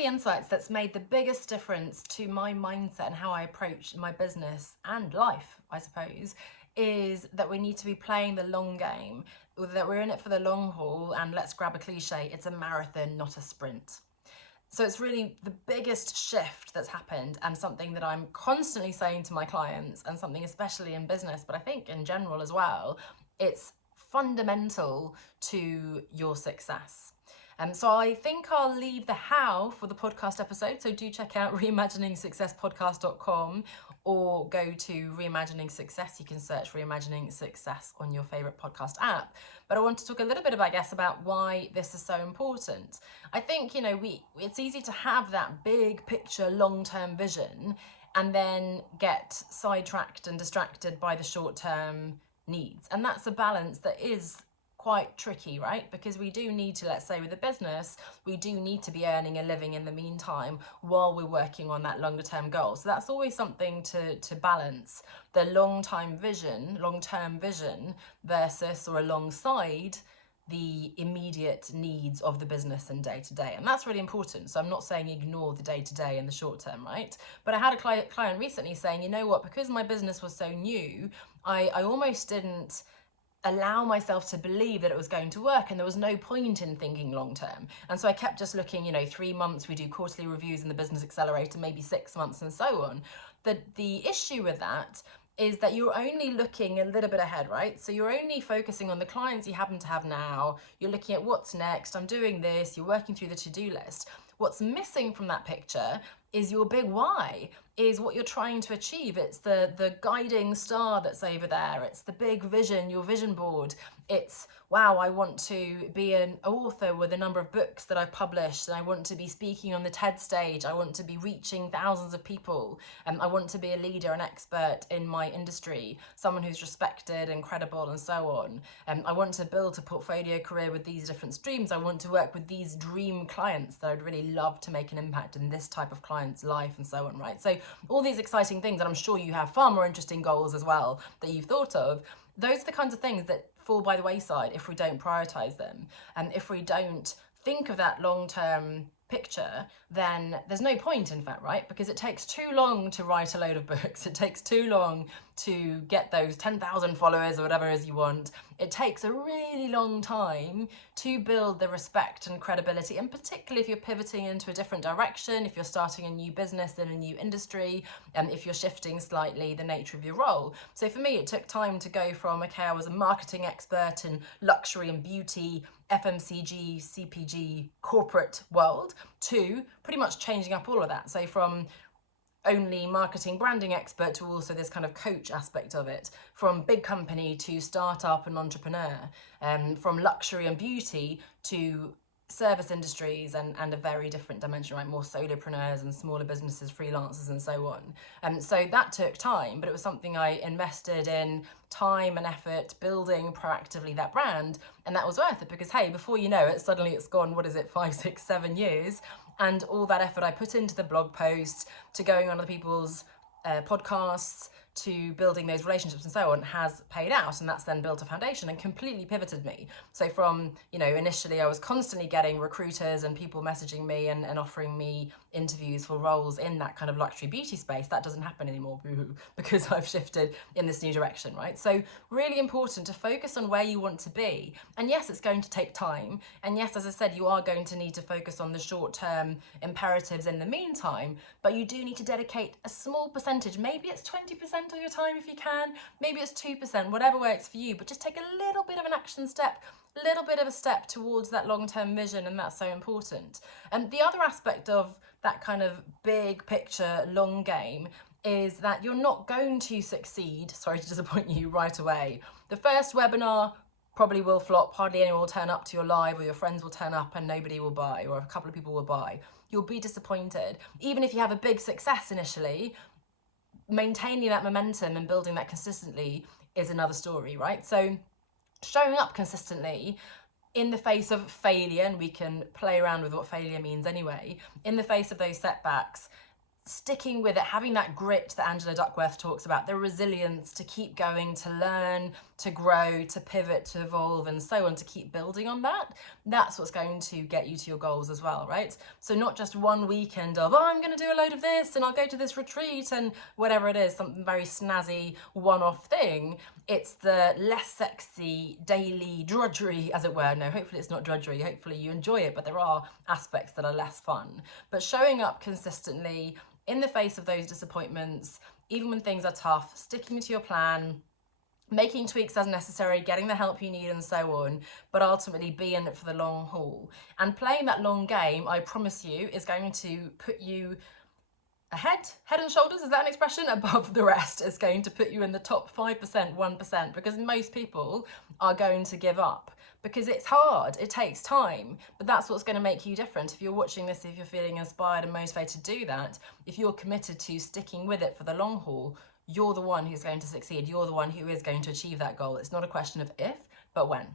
the insights that's made the biggest difference to my mindset and how I approach my business and life, I suppose, is that we need to be playing the long game, that we're in it for the long haul, and let's grab a cliche, it's a marathon, not a sprint. So it's really the biggest shift that's happened, and something that I'm constantly saying to my clients, and something especially in business, but I think in general as well, it's fundamental to your success. So I think I'll leave the how for the podcast episode. So do check out reimaginingsuccesspodcast.com or go to Reimagining Success. You can search Reimagining Success on your favorite podcast app. But I want to talk a little bit, I guess, about why this is so important. I think, it's easy to have that big picture, long-term vision and then get sidetracked and distracted by the short-term needs. And that's a balance that is quite tricky, right? Because we do need to, let's say with a business, we do need to be earning a living in the meantime while we're working on that longer term goal. So that's always something to balance, the long-term vision versus or alongside the immediate needs of the business and day to day. And that's really important. So I'm not saying ignore the day to day and the short term, right? But I had a client recently saying, you know what, because my business was so new, I almost didn't allow myself to believe that it was going to work, and there was no point in thinking long term. And so I kept just looking, 3 months, we do quarterly reviews in the Business Accelerator, maybe 6 months and so on. The issue with that is that you're only looking a little bit ahead, right? So you're only focusing on the clients you happen to have now. You're looking at what's next, I'm doing this, you're working through the to-do list. What's missing from that picture is your big why, is what you're trying to achieve. It's the guiding star that's over there. It's the big vision, your vision board. It's, wow, I want to be an author with a number of books that I've published, and I want to be speaking on the TED stage. I want to be reaching thousands of people. I want to be a leader, an expert in my industry, someone who's respected and credible and so on. I want to build a portfolio career with these different streams. I want to work with these dream clients that I'd really love to make an impact in this type of client's life and so on, right? So all these exciting things, and I'm sure you have far more interesting goals as well that you've thought of. Those are the kinds of things that fall by the wayside if we don't prioritize them. And if we don't think of that long-term picture, then there's no point, in fact, right? Because it takes too long to write a load of books. It takes too long to get those 10,000 followers or whatever it is you want. It takes a really long time to build the respect and credibility, and particularly if you're pivoting into a different direction, if you're starting a new business in a new industry, if you're shifting slightly the nature of your role. So for me, it took time to go from, okay, I was a marketing expert in luxury and beauty, FMCG, CPG, corporate world, to pretty much changing up all of that. So from only marketing branding expert to also this kind of coach aspect of it, from big company to startup and entrepreneur, from luxury and beauty to service industries and a very different dimension, right? More solopreneurs and smaller businesses, freelancers and so on. So that took time, but it was something I invested in time and effort building proactively that brand, and that was worth it because, hey, before you know it, suddenly it's gone, 5, 6, 7 years, and all that effort I put into the blog posts, to going on other people's podcasts, to building those relationships and so on, has paid out, and that's then built a foundation and completely pivoted me. So from, initially I was constantly getting recruiters and people messaging me and offering me interviews for roles in that kind of luxury beauty space. That doesn't happen anymore, because I've shifted in this new direction, right? So really important to focus on where you want to be. And yes, it's going to take time. And yes, as I said, you are going to need to focus on the short-term imperatives in the meantime, but you do need to dedicate a small percentage. Maybe it's 20% of your time if you can, maybe it's 2%, whatever works for you, but just take a little bit of an action step, a little bit of a step towards that long-term vision, and that's so important. And the other aspect of that kind of big picture long game is that you're not going to succeed, sorry to disappoint you, right away. The first webinar probably will flop, hardly anyone will turn up to your live, or your friends will turn up and nobody will buy, or a couple of people will buy. You'll be disappointed. Even if you have a big success initially, maintaining that momentum and building that consistently is another story, right? So showing up consistently in the face of failure, and we can play around with what failure means anyway, in the face of those setbacks, sticking with it, having that grit that Angela Duckworth talks about, the resilience to keep going, to learn, to grow, to pivot, to evolve, and so on, to keep building on that, that's what's going to get you to your goals as well, right? So not just one weekend of, oh, I'm going to do a load of this and I'll go to this retreat and whatever it is, something very snazzy, one-off thing. It's the less sexy daily drudgery, as it were. No, hopefully it's not drudgery. Hopefully you enjoy it, but there are aspects that are less fun. But showing up consistently in the face of those disappointments, even when things are tough, sticking to your plan, making tweaks as necessary, getting the help you need and so on, but ultimately be in it for the long haul. And playing that long game, I promise you, is going to put you ahead, head and shoulders, is that an expression? Above the rest. It's going to put you in the top 5%, 1%, because most people are going to give up. Because it's hard, it takes time, but that's what's going to make you different. If you're watching this, if you're feeling inspired and motivated to do that, if you're committed to sticking with it for the long haul, you're the one who's going to succeed. You're the one who is going to achieve that goal. It's not a question of if, but when.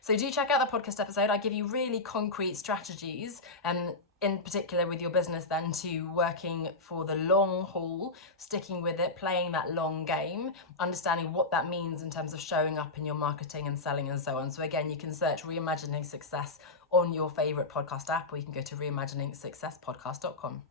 So do check out the podcast episode. I give you really concrete strategies, and in particular with your business then, to working for the long haul, sticking with it, playing that long game, understanding what that means in terms of showing up in your marketing and selling and so on. So again, you can search Reimagining Success on your favorite podcast app, or you can go to reimaginingsuccesspodcast.com.